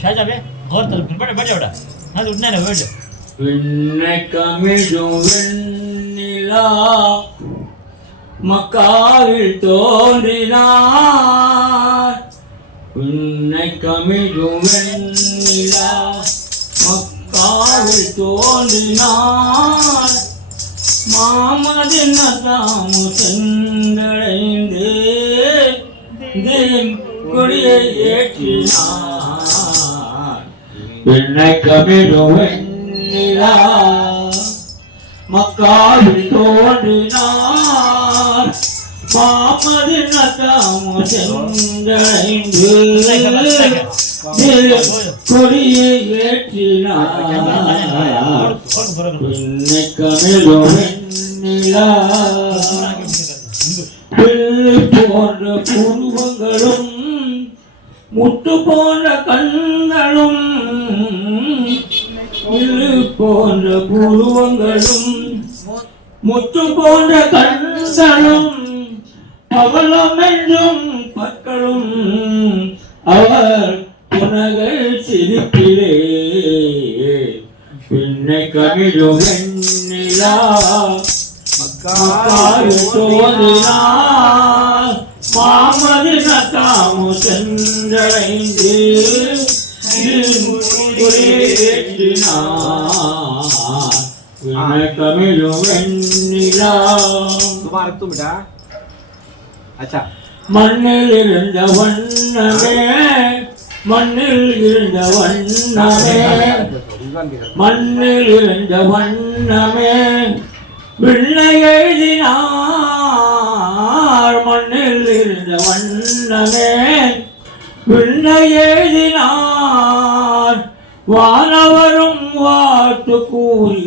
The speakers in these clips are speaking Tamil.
ஷாஜாவே கோர்த்தல் படி படியோட அது உடனே வேர்டு விண்ணை கமிழும் வெண்ணிலா மக்காவில் தோன்றினார். விண்ணை கமிழும் வெண்ணிலா மக்காவில் தோன்றினார். மாமதின் தாமு சென்றடைந்து கொடியை ஏற்றினார். விண்ணை கமிழும் வெண்ணிலா மக்காவில் தோன்றினார். மாமதின் தாமு சென்றடைந்து கொடியை ஏற்றினார். விண்ணை கமிழும் வெண்ணிலா போன்ற புருவங்களும் முத்து போன்ற கண்களும் போன்ற புருவங்களும் முத்து போன்ற கண்களும் பவளம் என்றும் பற்களும் அவர் புனகை சிரிப்பிலே. பின்னை கமிழும் வெண்ணிலா தோன்றினார். மாமதின் தாமு சென்றடைந்து ஏற்றினார். பின்னை கமிழும் வெண்ணிலா மண்ணில் இருந்த வண்ணமே மண்ணில் இருந்த வண்ணமே மண்ணில் இருந்த வண்ணமே விண்ணை எழுதினார். மண்ணில் இருந்த வண்ணமே விண்ணை எழுதினார். வானவரும் வாழ்த்து கூறி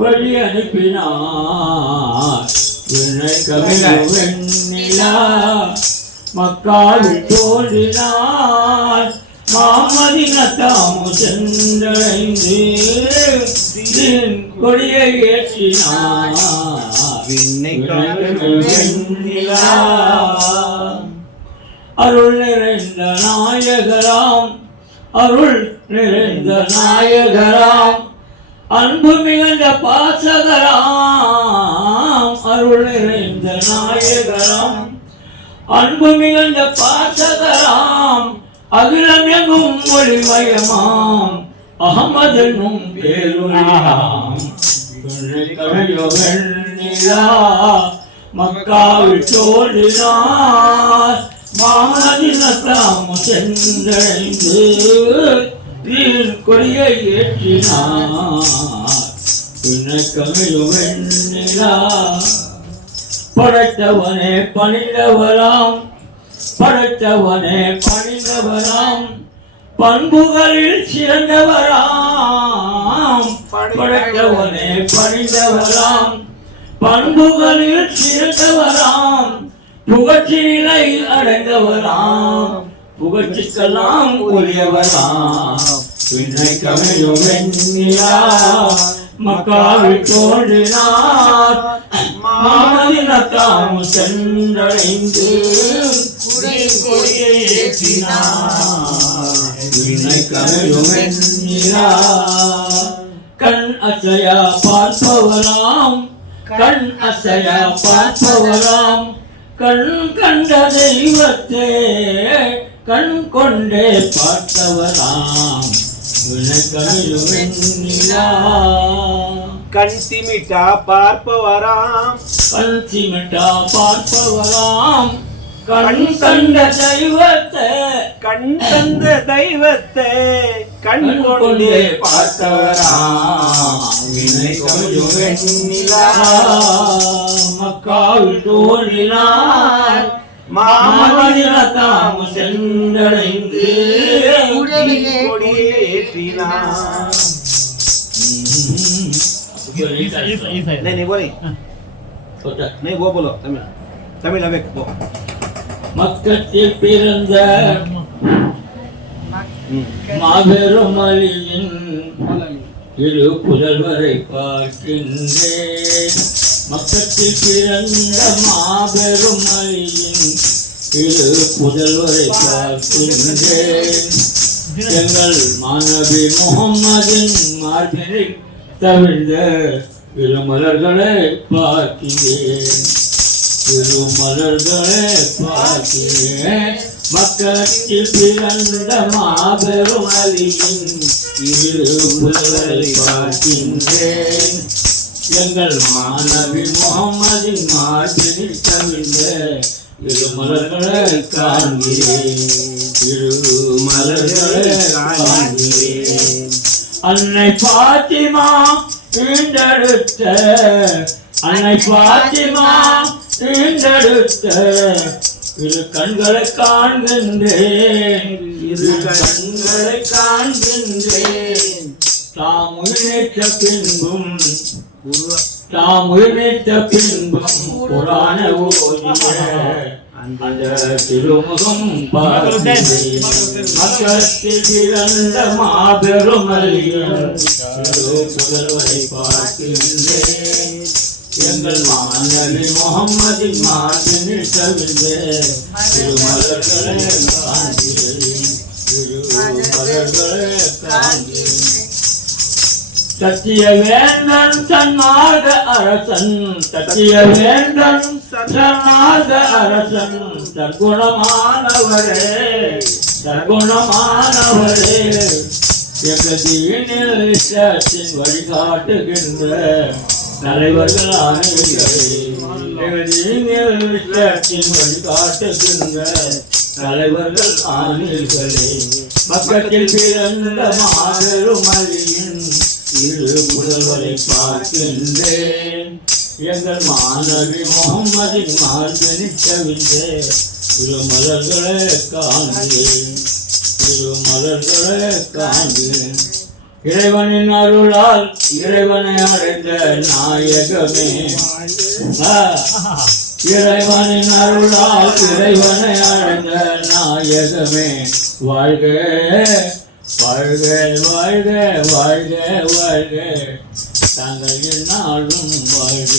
வழி அனுப்பினார். விண்ணை கமிழும் வெண்ணிலா மக்காவில் தோன்றினார். மாமதின் தாமு சென்றடைந்து கொடியை ஏற்றினார். வெண்ணிலா அருள் நிறைந்த நாயகராம் அருள் நிறைந்த நாயகராம் அன்பு மிகுந்த பாசகராம். அருள் நிறைந்த நாயகராம் அன்பு மிகுந்த பாசகராம். அகிலம் எங்கும் ஒளிமயமாம் அகமதனும் பேருளாம். வெண்ணிலா மக்காவில் தோன்றினார். மாமதின் தாமு சென்றடைந்து கொடியை ஏற்றினார். பின்னை கமிழும் வெண்ணிலா படைத்தவனே பணிந்தவராம் படைத்தவனே பணிந்தவராம் பண்புகளில் சிறந்தவராம். படைத்தவனே பணிந்தவராம் பண்புகளில் சிறந்தவராம். புகழ்ச்சி நிலை அடைந்தவராம் புகழ்ச்சிக்கெல்லாம் உரியவராம். பின்னை கமிழும் வெண்ணிலா மக்காவில் தோன்றினார். மாமதின் தாமு சென்றடைந்து கொடியை ஏற்றினார். பின்னை கமிழும் வெண்ணிலா கண் அசையா பார்ப்பவராம் கண் அசையா பார்ப்பவராம். கண் கண்ட தெய்வத்தே கண் கொண்டே பார்த்தவராம். கண் சிமிட்டா பார்ப்பவராம் கண் சிமிட்டா பார்ப்பவராம். கண் கண்ட தெய்வத்தை கண் தந்த தெய்வத்தை கண் கொண்டே பார்த்தவராம். வெண்ணிலா மக்காவில் தோன்றினார். மாமதின் தாமு சென்றடைந்து கொடியேற்றினார். नहीं बोली नहीं वो बोलो तमिल तमिल अब वो மக்கத்தில் பிறந்த மாபெரும் அலியின் இரு புதல்வரை பார்க்கின்றேன். மக்கத்தில் பிறந்த மாபெரும் அலியின் இரு புதல்வரை பார்க்கின்றேன் எங்கள் மாணவி முகம்மதின் மார்பினில் தவிழ்ந்த இருமலர்களை பார்க்கிறேன் திருமலர்களை பார்க்கிறேன் மக்களுக்கு பிறந்த மாபெரும் அலியின் இருபுதலை பார்க்கின்றேன் எங்கள் மாணவி முகம்மதின் மார்பினில் தவிழ்ந்த இருமலர்களை காண்கிறேன் திருமலர்களை காண்கிறேன் அன்னை பாத்திமா ஈண்டெடுத்த அன்னை பாத்திமா ஈண்டெடுத்த இரு கண்களை காண்கின்றேன் இரு கண்களை காண்கின்றேன் தாம் உயிர்த்த பின்பும் புராண ஓதிய அந்த திருமுகம் பார்க்கிறேன் மக்களத்தில் பிறந்த மாபெரும் புதல்வரை பார்க்கின்றேன் எங்கள் மாணவி முகம்மதின் மார்பினில் தவிழ்ந்த திருமலர்களை காண்கிறேன் திருமலர்களை காண்கிறேன் சத்திய வேந்தன் சன்மார்க அரசன் சத்திய வேந்தன் சன்மார்க அரசன் தற்குணமானவரே தற்குணமானவரே எங்கள் தீனில் இஷ்டத்தின் வழிகாட்டுகின்ற தலைவர்கள் ஆணைகளே எங்கள் தீனில் இஷ்டத்தின் வழிகாட்டுகின்ற தலைவர்கள் ஆணைகளே மக்களில் பிறந்த மாபெரும் அலியின் இரு புதல்வரை பார்க்கின்றேன் எங்கள் மாணவி முகம்மதின் மார்பினில் தவிழ்ந்த திருமலர்களை காண்கிறேன் திருமலர்களை காண்கிறேன் இறைவனின் அருளால் இறைவனை அடைந்த நாயகமே இறைவனின் அருளால் இறைவனை அடைந்த நாயகமே வாழ்க வாழ்க வாழ்க வாழ்க வாழ்க தாங்கள் என்னாலும் வாழ்க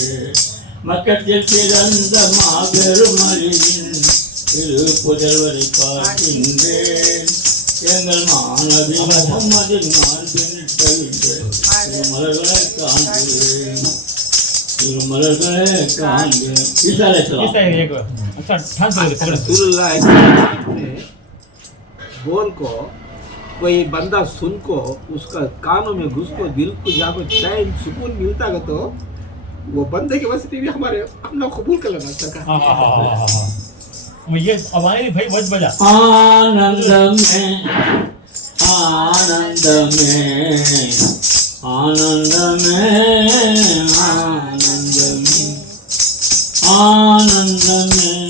மக்கத்தில் பிறந்த மாபெரும் அலியின் இரு புதல்வரை பார்க்கின்றேன் எங்கள் மாணவி முகம்மதின் மார்பினில் தவிழ்ந்த திருமலர்களை காண்கிறேன் திருமலர்களை காண்கிறேன் बोल को कोई बंदा सुन को उसका कानों में घुस को दिल को जहाँ पे चैन सुकून मिलता है तो वो बंदे के वसीले भी हमारे अपना कबूल कर लेना सरकार। ये आवाज़ भाई बहुत बजा आनंद में आनंद में आनंद में आनंद में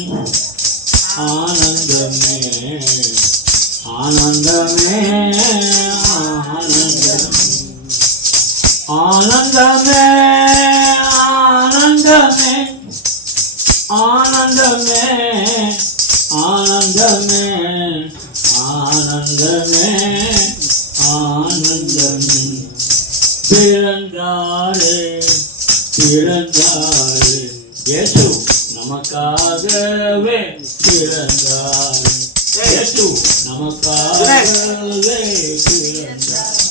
आनंद में आनंद में आनंद में आनंद में आनंद में आनंद में आनंद में आनंद में आनंद में பிறந்தாரே பிறந்தாரே இயேசு நமக்காகவே பிறந்தாரே இயேசு நமக்காகவே பிறந்தார்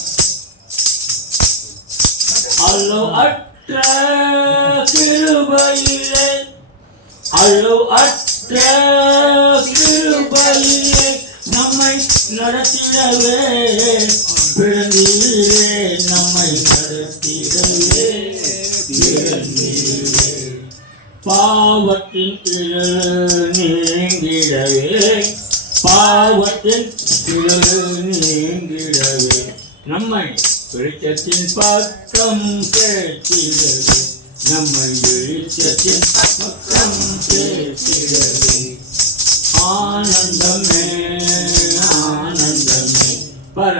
அளவற்ற கிருபையிலே அளவற்ற கிருபையிலே நம்மை நடத்திடவே பிறந்தீரே நம்மை நடத்திடவே பிறந்தீரே பாவத்தின் இருள் நீங்கிடவே பாவத்தின் இருள் நீங்கிடவே நம்மை வெளிச்சத்தின் பக்கம் சேர்த்திடவே நம்மை வெளிச்சத்தின் பக்கம் சேர்த்திடவே ஆனந்தமே ஆனந்தமே பர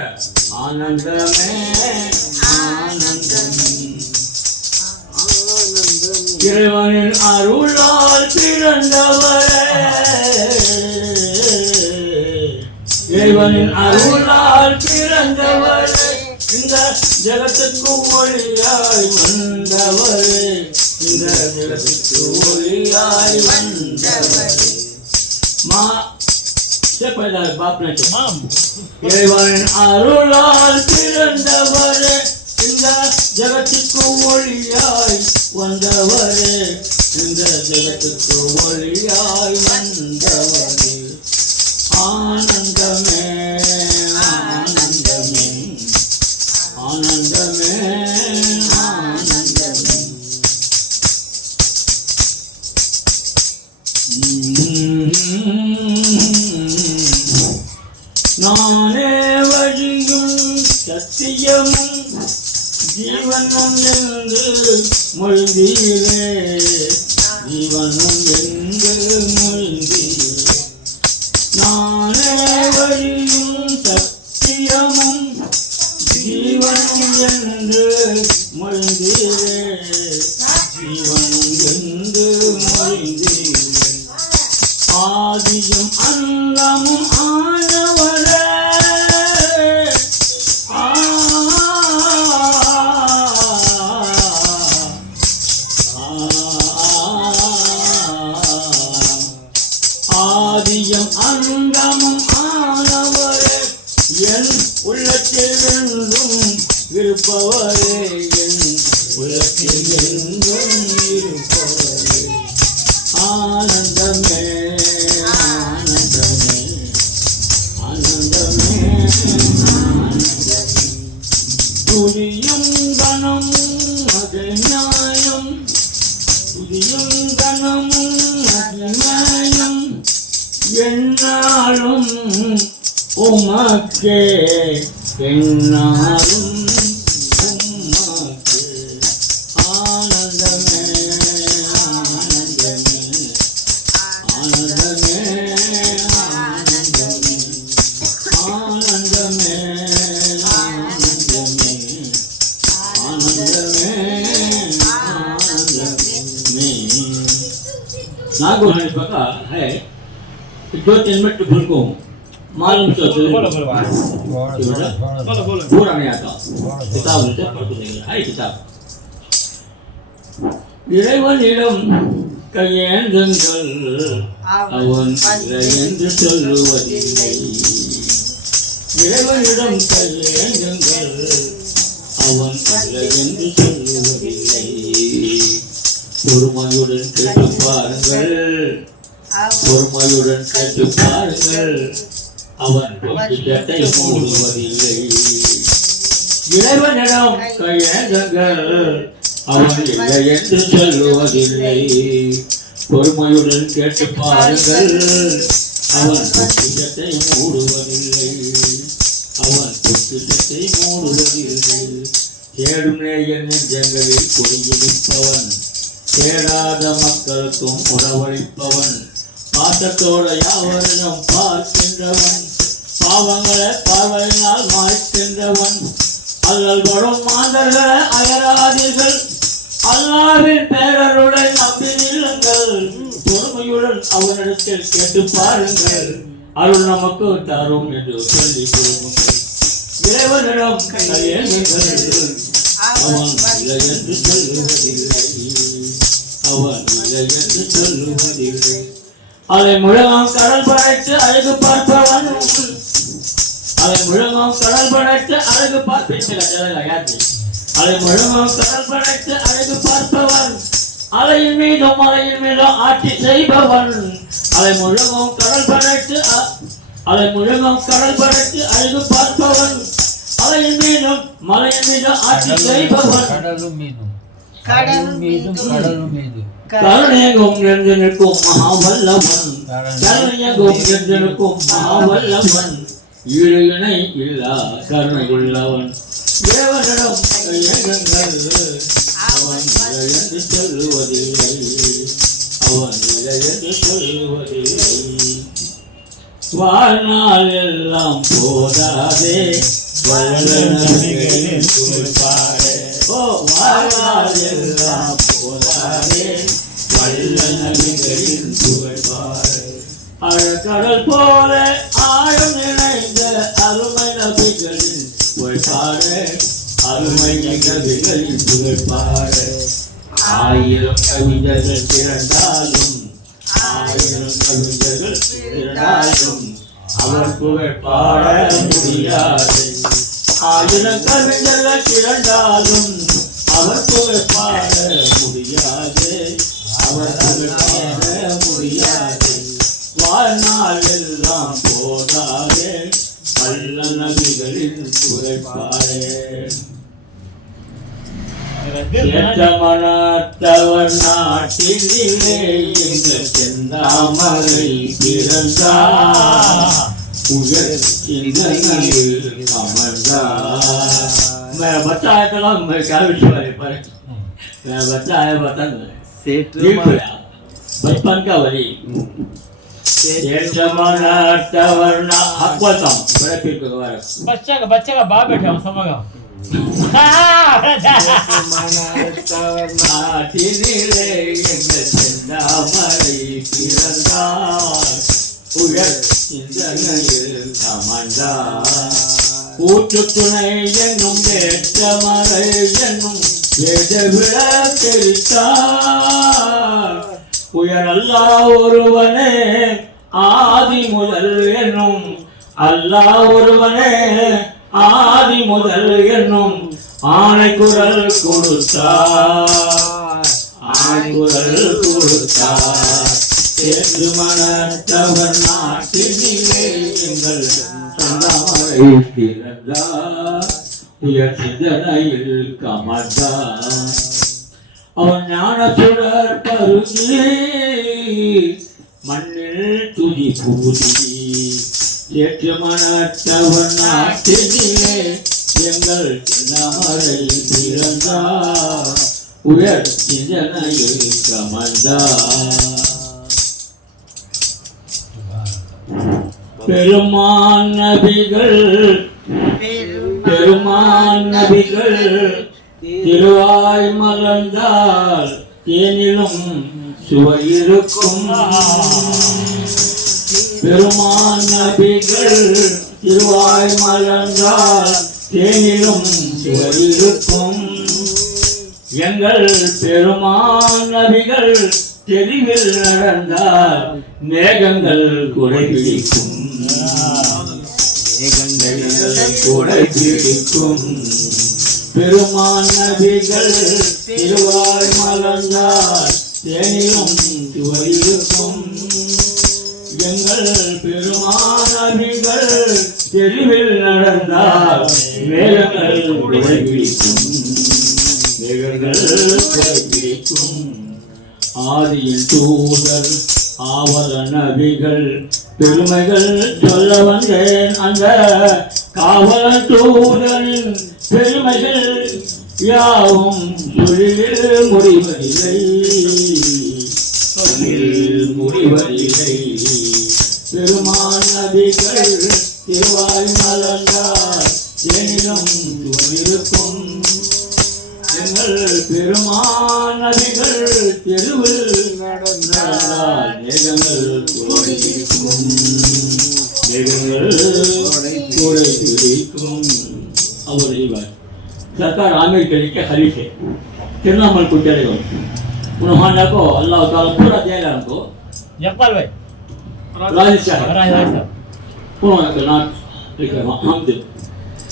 ஆனந்தமே ஆனந்தமே இறைவனின் அருளால் பிறந்தவரே இறைவனின் அருளால் பிறந்தவரே இந்த ஜகத்துக்கு ஒளியாய் வந்தவரே இந்த ஜகத்துக்கு ஒளியாய் வந்தவரே மா செப்பதா பாப்னே மாம் இறைவனின் அருளால் பிறந்தவரே இந்த ஜகத்துக்கு ஒளியாய் வந்தவரே இந்த ஜகத்துக்கு ஒளியாய் வந்தவரே ஆனந்தமே ஆனந்தமே ஆனந்தமே ஆனந்தமே நானே வழியும் சத்தியமும் ஜீவனும் என்று மொழிந்தீரே ஜீவனும் என்று மொழிந்தீரே நானே வழியும் சத்தியமும் ஜீவனும் என்று மொழிந்தீரே ஜீவனும் என்று மொழிந்தீரே ஆதியும் அந்தமும் ஆனவரே ஆதியும் அந்தமும் ஆனவரே என் உள்ளத்தில் என்றும் இருப்பவரே என் உள்ளத்தில் என்றும் இருப்பவரே ஆனந்தமே ஆனந்தமே ஆனந்தமே ஆனந்தமே துதியும் கனமும் அகநியாயம் துதியும் கனமும் அகநியாயம் என்னாலும் உமக்கே என்னாலும் உமக்கே ஆனந்தமே ஆனந்தமே ஆனந்தமே ஆனந்தமே ஆனந்தமே ஆனந்தமே ஆனந்தமே आनंदमे नागो है पका है 2-3 मिनट भूल को मालूम तो बोलो बोलो पूरा नहीं आता किताब से पढ़ को नहीं है किताब இறைவனிடம் கையேந்துங்கள் அவன் என்று சொல்லுவதில்லை இறைவனிடம் கையேந்துங்கள் அவன் என்று சொல்லுவதில்லை பொறுமையுடன் கேட்டு பாருங்கள் பொறுமையுடன் கேட்டு பாருங்கள் அவன் பொக்கிஷத்தை மூடுவதில்லை இறைவனிடம் கையேந்துங்கள் அவன் இல்லை என்று சொல்லுவதில்லை பொறுமையுடன் கேட்டு பாருங்கள் அவன் பொக்கிஷத்தை மூடுவதில்லை அவன் பொக்கிஷத்தை மூடுவதில்லை தேடும் நேயன் நெஞ்சங்களில் குடியிருப்பவன் தேடாத மக்களுக்கும் உணவளிப்பவன் பாசத்தோட யாவரையும் பார்க்கின்றவன் பாவங்களை பார்வையினால் மாய்க்கின்றவன் அல்லல் வரும் மாந்தர்களை அயராதீர்கள் அல்லாவின் பேரருடன் நம்பி நில்லுங்கள் பொறுமையுடன் அவனிடத்தில் கேட்டு பாருங்கள் அருள் நமக்கு தரும் என்று சொல்லி கொடுங்கள் இறைவனிடம் கையேந்துங்கள் அவன் இல்லை என்று சொல்லுவதில்லை அவன் இல்லை என்று சொல்லுவதில்லை அதை முழங்காம் கடல் படைத்து அழகு பார்ப்பவன் அதை முழங்காம் கடல் படைத்து அழகு பார்ப்பேன் அதை முழங்காம் கடல் படைத்து அழகு பார்ப்பவன் அலையின் மீதும் ஆட்சி செய்பவன் அதை முழங்காம் கடல் படைத்து அழகு பார்ப்பவன் அலையின் மீதும் ஆட்சி செய்பவன் கருணையகம் என்று நிற்கும் மகாவல்லவன் கருணையகம் என்று நிற்கும் மகாவல்லவன் ஈடு இணை இல்லா கருணை உள்ளவன் தேவனிடம் கையேந்துங்கள் அவன் இல்லை என்று சொல்லுவதில்லை அவன் இல்லை என்று சொல்லுவதில்லை வாழ்நாள் எல்லாம் போதாதே வல்லநபிகளின் புகழ்பாடே ஓ வாழ்நாள் எல்லாம் போதாதே வல்லநபிகளின் புகழ்பாடே அழகடல் போல ஆழம் நிறைந்த அருமை நபிகளின் புகழ்பாடே அருமை நபிகளின் புகழ்பாடே ஆயிரம் கவிஞர்கள் பிறந்தாலும் ஆயிரம் கவிஞர்கள் இருந்தாலும் அவர் புகழ் பாட முடியாது. ஆயிரம் கவிஞர்கள் திரண்டாலும் அவர் புகழ் பாட முடியாது. அவர் புகழ் பாட முடியாது. வாழ்நாள் எல்லாம் போதாதே நல்ல நபிகளின் புகழ் பாடே. ஏற்றமனத்தவர் நாட்டிலே எங்கள் செந்தாமரை பிறந்தார். உயர் சிந்தனையில் அமர்ந்தார். मैं बच्चा है तो मैं क्या विश्वास पर मैं बच्चा है बता बचपन का वही ஏற்றமனத்தவர் हकवतम बड़े फिर को बच्चे का बाप बैठे हम समझ गए நாட்டினிலே எங்கள் செந்தாமரை பிறந்தார். உயர் சிந்தனையில் அமர்ந்தார். ஊற்று துணை என்னும் ஏற்றமரை என்னும் வேதவிழ தெரித்தார். உயர் அல்லாஹ் ஒருவனே ஆதி முதல் என்னும் அல்லாஹ் ஒருவனே ஆதி முதல் என்னும் ஆணை குரல் கொடுத்தார். ஆணை குரல் கொடுத்தார். ஏற்று மனத்தவர் நாட்டினிலே எங்கள் சந்தாமரை பிறந்தார். உயர் சிந்தனையில் கமர்ந்தார். அவன் ஞான சுடர் பருகி மண்ணில் துதி பூதி. ஏற்று மனத்தவர் நாட்டினிலே எங்கள் சந்தாமரை பிறந்தார். உயர் சிந்தனையில் கமர்ந்தார். பெருமான் நபிகள் திருவாய் மலர்ந்தால் தேனிலும் சுவையிருக்கும். பெருமான் நபிகள் திருவாய் மலர்ந்தால் தேனிலும் சுவையிருக்கும். எங்கள் பெருமான் நபிகள் தெருவில் நடந்தால் மேகங்கள் குடை பிடிக்கும். குடை பிடிக்கும். பெருமான் நபிகள் திருவாய் மலர்ந்தால் தேனிலும் சுவையிருக்கும். எங்கள் பெருமான் நபிகள் தெருவில் நடந்தால் மேகங்கள் குடை பிடிக்கும். மேகங்கள் குடை பிடிக்கும். ஆதியின் தூதர் ஆவல நபிகள் பெருமைகள் சொல்ல வந்தேன். அந்த காவல தூதரின் பெருமைகள் யாவும் சொல்லில் முடிவதில்லை. முடிவதில்லை. பெருமான் நபிகள் திருவாய் மலர்ந்தார் எனினும் இருக்கும். எங்கள் பெருமான் நபிகள் தெருவில் நடந்தால் மேகங்கள் குடை பிடிக்கும். மேகங்கள் குடை பிடிக்கும். அவர் सरकार आमिर के लिए खरीद है कितना मल को चलेगा उन्होंने को अल्लाह ताला पूरा दे रहा हमको जगपाल भाई राजेश साहब उन्होंने के नाम लिखा हम दे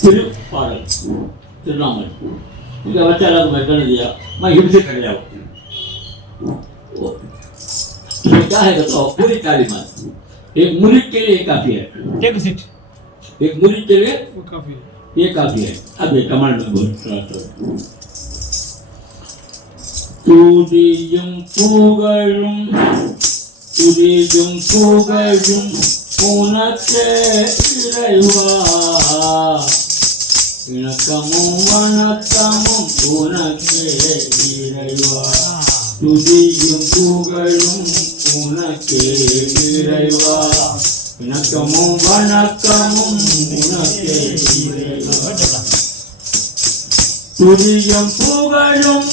सिर्फ पागल तिरनामल उनका बच्चा लग मैं कर दिया मैं हिम्से कर लिया वो क्या है बताओ पूरी तालीमात एक मुरीद के लिए काफी है टेक सीट एक मुरीद के लिए वो काफी है ये काफी है. अब ये कमांड में बोल துதியும் புகழும் உனக்கே இறைவா. இணக்கமும் வணக்கமும் உனக்கே இறைவா. துதியும் புகழும் உனக்கே இறைவா. இணக்கமும் வணக்கமும் உனக்கே இறைவா. துதியும் புகழும்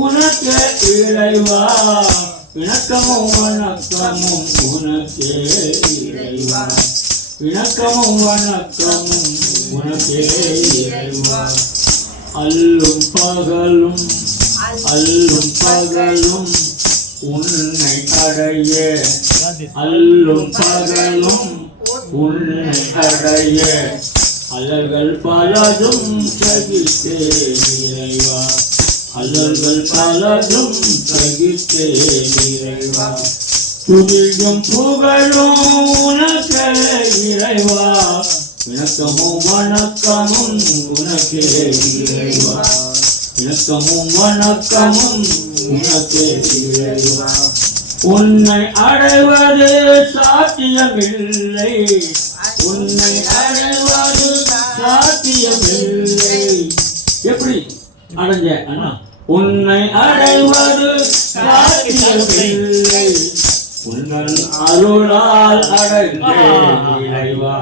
உனக்கே இறைவா. இணக்கமும் வணக்கமும் உனக்கே இறைவா. இணக்கமும் வணக்கமும் உனக்கே இறைவா. அல்லும் பகலும் உன்னை அடைய அல்லும் பகலும் உன்னை அடைய அல்லல்கள் பலதும் சகித்தே இறைவா அல்லல்கள் பலதும் சகித்தே இறைவா துதியும் புகழும் உனக்கே இறைவா இணக்கமும் வணக்கமும் உனக்கே இறைவா இணக்கமும் வணக்கமும் உனக்கே இறைவா உன்னை அடைவது சாத்தியமில்லை உன்னை அடைவது சாத்தியமில்லை எப்படி அடைஞ்ச அண்ணா உன்னை அடைவது சாத்தியமில்லை உன்னன் அருளால் அடைந்தேன் இறைவா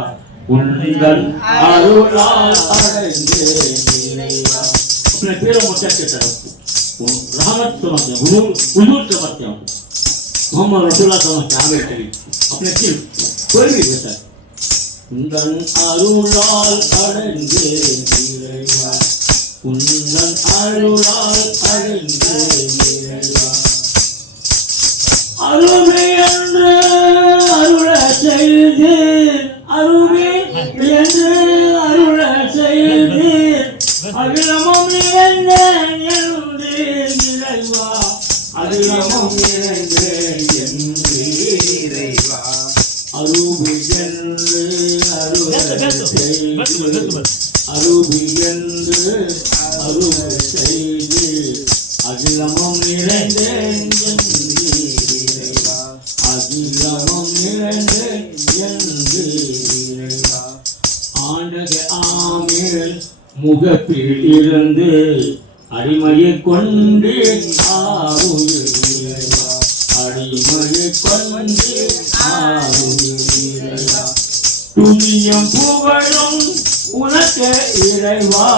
உன்னன் அருளால் அடைந்தேன் இறைவா अपने पैरों में चढ़ के तरफ रहमत समझते हैं हुजूर समझते हैं मोहम्मद रसूलुल्लाह समझते हैं आमिर करीम अपने दिल कोई भी देता है उन्दन अरुलाल अड़ंगे इरेवा उन्दन अरुलाल अड़ंगे इरेवा अरुमे என்று அருள செய்து அருமே என்று அருள செய்து அகிலமும் நிறைந்தேன் என்றேன் இறைவா அகிலமும் நிறைந்தேன் என்றேன் இறைவா அருவி என்று அருள செய்து அருவி என்று அருள செய்து அகிலமும் நிறைந்தேன் என்றேன் இறைவா அகிலமும் நிறைந்தேன் என்றேன் இறைவா ஆண்டக ஆமேல் முகப்பில் இருந்து அடிமையை கொண்டு ஆறுயிரா அடிமையை கொண்டு ஆறுயிரா துணியும் புகழும் உனக்கே இறைவா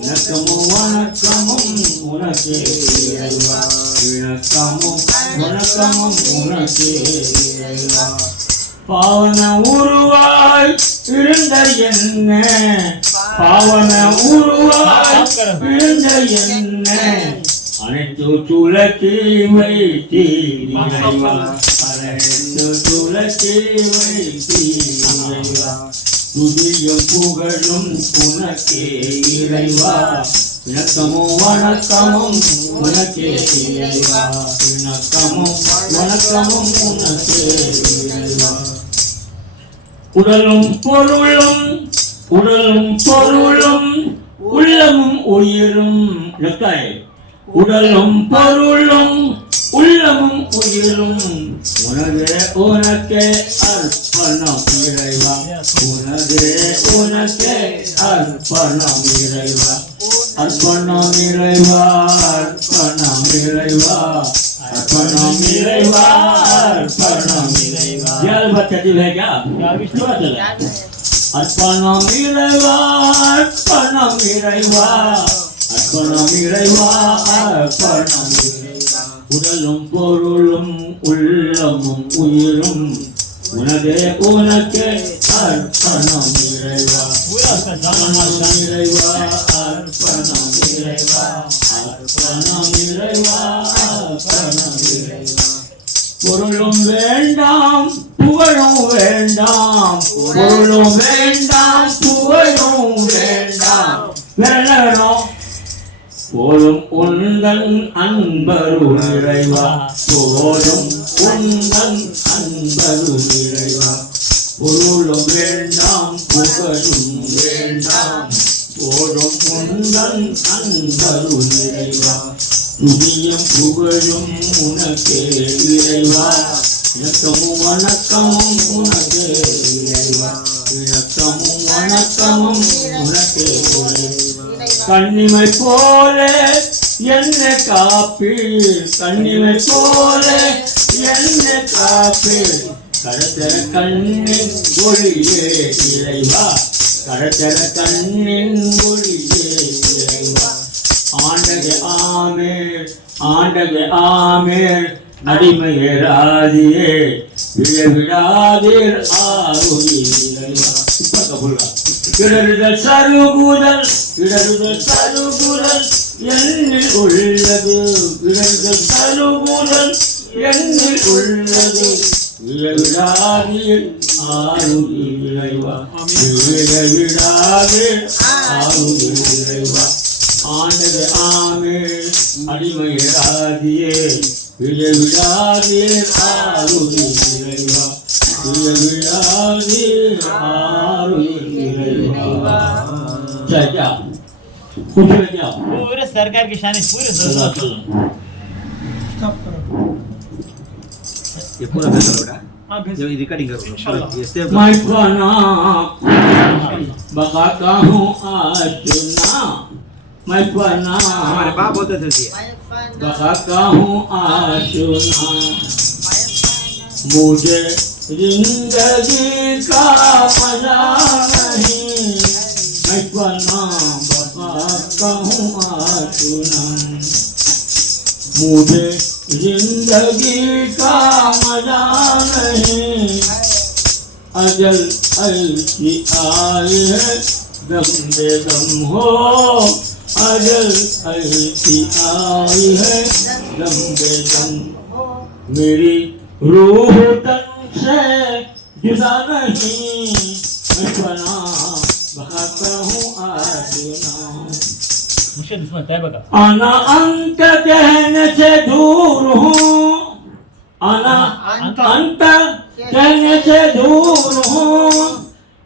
இணக்கமும் வணக்கமும் உனக்கே இறைவா இணக்கமும் வணக்கமும் உனக்கே இறைவா பாவன உருவாய் இருந்த என்ன பாவன உருவாய் இருந்த என்ன அனைத்து துளக்கி வைத்தீரைவா அனைத்து துளக்கி வைத்தீரைவா துதியும் புகழும் உனக்கே இறைவா இணக்கமும் வணக்கமும் உனக்கே இறைவா இணக்கமும் வணக்கமும் உனக்கே இறைவா உடலும் பொருளும் உள்ளமும் உயிரும் லக்காய் உடலும் பொருளும் உள்ளமும் உயிரும் உனக்கே அர்ப்பணம் இறைவா உனக்கே அர்ப்பணம் இறைவா அர்ப்பணம் இறைவா அர்ப்பணம் இறைவா अर्पणम इरेवा अर्पणम इरेवा यार बच्चा दिल है क्या विष्णु चला अर्पणम इरेवा अर्पणम इरेवा अर्पणम इरेवा अर्पणम इरेवा உடலும் பொருளும் உள்ளமும் உயிரும் உனக்கே அர்ப்பணம் இறைவா அர்ப்பணம் இறைவா அர்ப்பணம் இறைவா அர்ப்பணம் இறைவா அர்ப்பணம் இறைவா பொருளும் வேண்டாம் புகழும் வேண்டாம் பொருளும் வேண்டாம் புகழும் வேண்டாம் வேணும் போலும் உந்தன் அன்பரு இறைவா போலும் உந்தன் அன்பரு இறைவா பொருளும் வேண்டாம் புகழும் வேண்டாம் போலும் உந்தன் அன்பரு இறைவா துதியும் புகழும் உனக்கே இறைவா இணக்கமும் வணக்கமும் உனக்கே இறைவா இணக்கமும் வணக்கமும் உனக்கே இறைவா கண்ணிமை போல என்னை காப்பீர் கண்ணிமை போல என்னை காப்பீர் கடத்தர கண்ணின் ஒளியே இறைவா கடத்தர கண்ணின் ஒளியே இறைவா ஆண்டகே ஆமேர் அடிமையராதியே விடாதீர் ஆருயிர் இறைவா இப்ப கபுல்கா இடறுதல் சருகுதல் என்னில் உள்ளது இடறுதல் சருகுதல் என்னில் உள்ளது விடாதே ஆருள் இறைவா விடாதே ஆருள் இறைவா ஆண்டது ஆமே அடிமையராதியே விடாதே ஆருள் இறைவா விடாதே ஆருள் இறைவா क्या कुछ क्या पूरे सरकार की शान पूरे जोर से ये पूरा भेज दो बेटा जब रिकॉर्डिंग करो ये स्टेप मैं बना बगाता हूँ आज ना मैं बना हमारे बाप बोलते थे ये बगाता हूँ आज ना मुझे जिंदगी का मजा नहीं मैं बना बगाता हूँ आज ना मुझे जिंदगी का मजा नहीं अजल ऐसी आई है दम बेदम हो अजल ऐसी आई है दम बेदम मेरी रूह तन से जुदा नहीं मैं बना बगाता हूँ आसना मुश्किल इसमें तय बता आना अंत कहने से दूर हूँ आना अंत कहने से दूर हूँ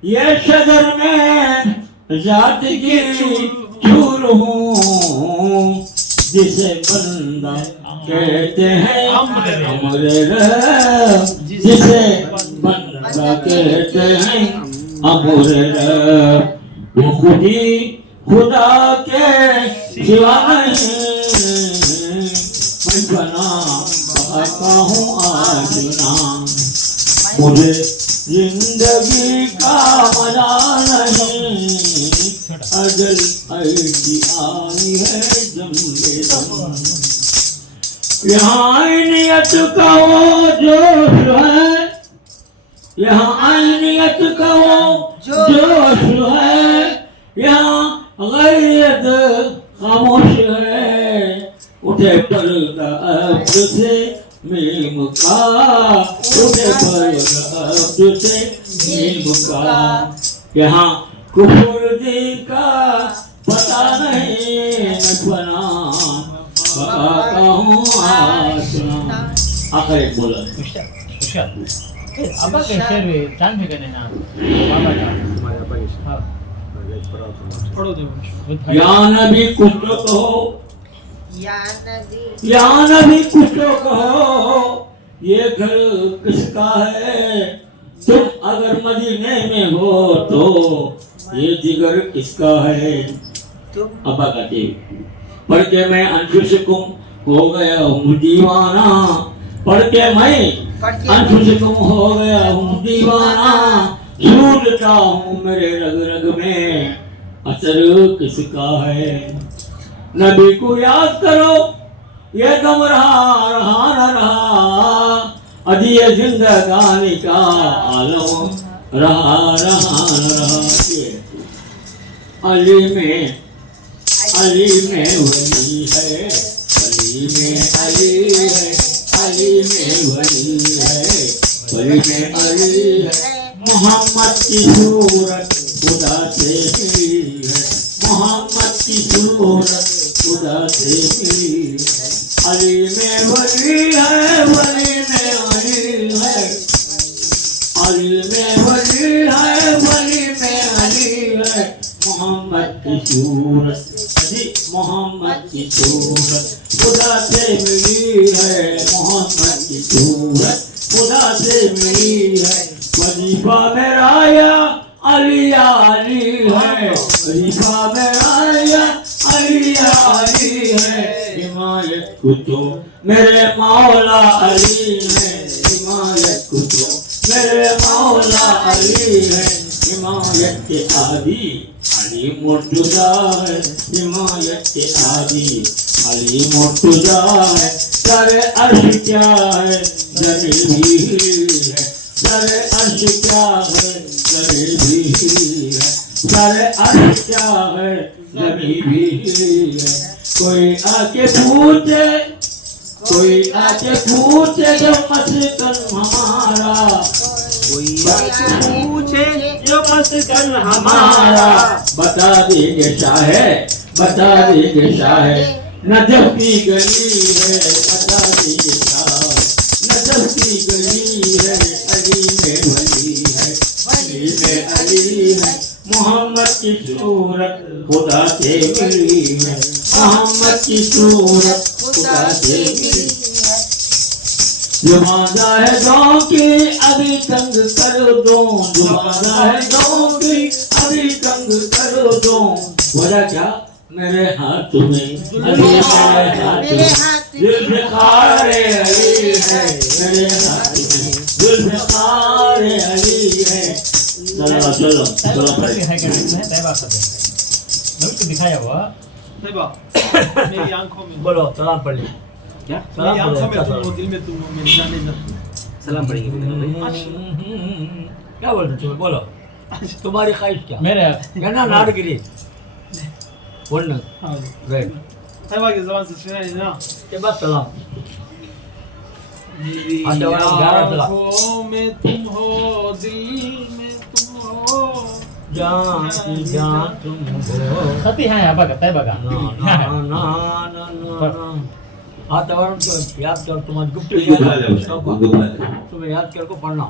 ये शजर में जात की चूर हूँ जिसे बंदा कहते हैं अमर जिसे बंदा कहते हैं अमर वो खुद ही खुदा के सिवा नहीं मैं बना बगाता हूँ आज ना मुझे जिंदगी का मजा नहीं अजल ऐसी आई है दम बेदम यहाँ नियत का वो जोश है यहाँ आइनियत का वो जोश है यहाँ गैरत खामोश है उठे पर्दा अब से मीम का उठे पर्दा अब से मीम का यहाँ कुफर दिन का पता नहीं मैं बना बगाता हूँ आसना आखिर बोला हुशार अब्बा कैसे रे चांद फेकने ना बाबा का हमारे अब्बा के हाँ पढ़ो या नबी कुछ तो कहो या नबी कुछ तो कहो ये घर किसका है तुम अगर मदीने में हो तो ये जिगर किसका है अब्बा कहते पढ़ के मैं अनफुसकुम हो गया हूँ दीवाना पढ़ के मैं अनफुसकुम हो गया हूँ दीवाना झूलता हूँ मेरे रग रग में असर किसका है नबी को याद करो ये गम रहा न रहा अभी ये जिंदगानी का आलम रहा न रहा अली में वली है अली में अली है अली में वली है वली में अली है मोहम्मद की सूरत खुदा से ही है मोहम्मद की सूरत खुदा से ही है अली में वली है वली में अली है अली में वली है वली में अली है मोहम्मद की सूरत मोहम्मद की सूरत खुदा से मिली है मोहम्मद की सूरत खुदा से मिली है वजीफा मेरा या अली है वजीफा मेरा या अली है हिमायत को तो मेरे मौला अली है हिमायत को तो मेरे मौला अली है हिमायत के आदि अली मुर्तजा है हिमायत के आदि अली मुर्तजा है सारे अर्श क्या है जमीन भी है सारे अर्श क्या है जमीन भी है सारे अर्श क्या है जमीन भी है कोई आके पूछे कोई आके पूछे जो मस्कन हमारा, कोई आके पूछे जो मस्कन हमारा बता देंगे शाहे, बता देंगे शाहे नजफ की गली है, बता देंगे शाहे नजफ की गली है, अली में वली है, अली में अली है, मोहम्मद की सूरत खुदा से मिली है, मोहम्मद की सूरत खुदा से मिली है। जुबान जाहिदों की अभी तंग कर दो, जुबान जाहिदों की अभी तंग कर दो, वजह क्या मेरे हाथ में अली, मेरे हाथ में जुल्फ़िकार अली है, मेरे हाथ में जुल्फ़िकार अली है। चलो चलो चलो है क्या है तैबा सब नबी को दिखाया हुआ तैबा मेरी आंखों में बोलो सलाम पढ़ ली। क्या मेरी आंखों में तुम हो, दिल में तुम हो, मेरे जाने में सलाम पढ़ेंगे क्या बोलते तुम्हें बोलो, तुम्हारी ख्वाहिश क्या मेरे कहना नारगिरी बोलना हाँ राइट तैबा की ज़बान से सुनाई ना के बाद सलाम मेरी आधा वाला 11 सलाम आंखों में तुम हो, दिल में तुम हो, जान की जान तुम हो खती है अब का तैबा का ना ना ना ना ना आता वाला तो याद कर तुम्हारी गुप्त तुम्हें याद कर को पढ़ना।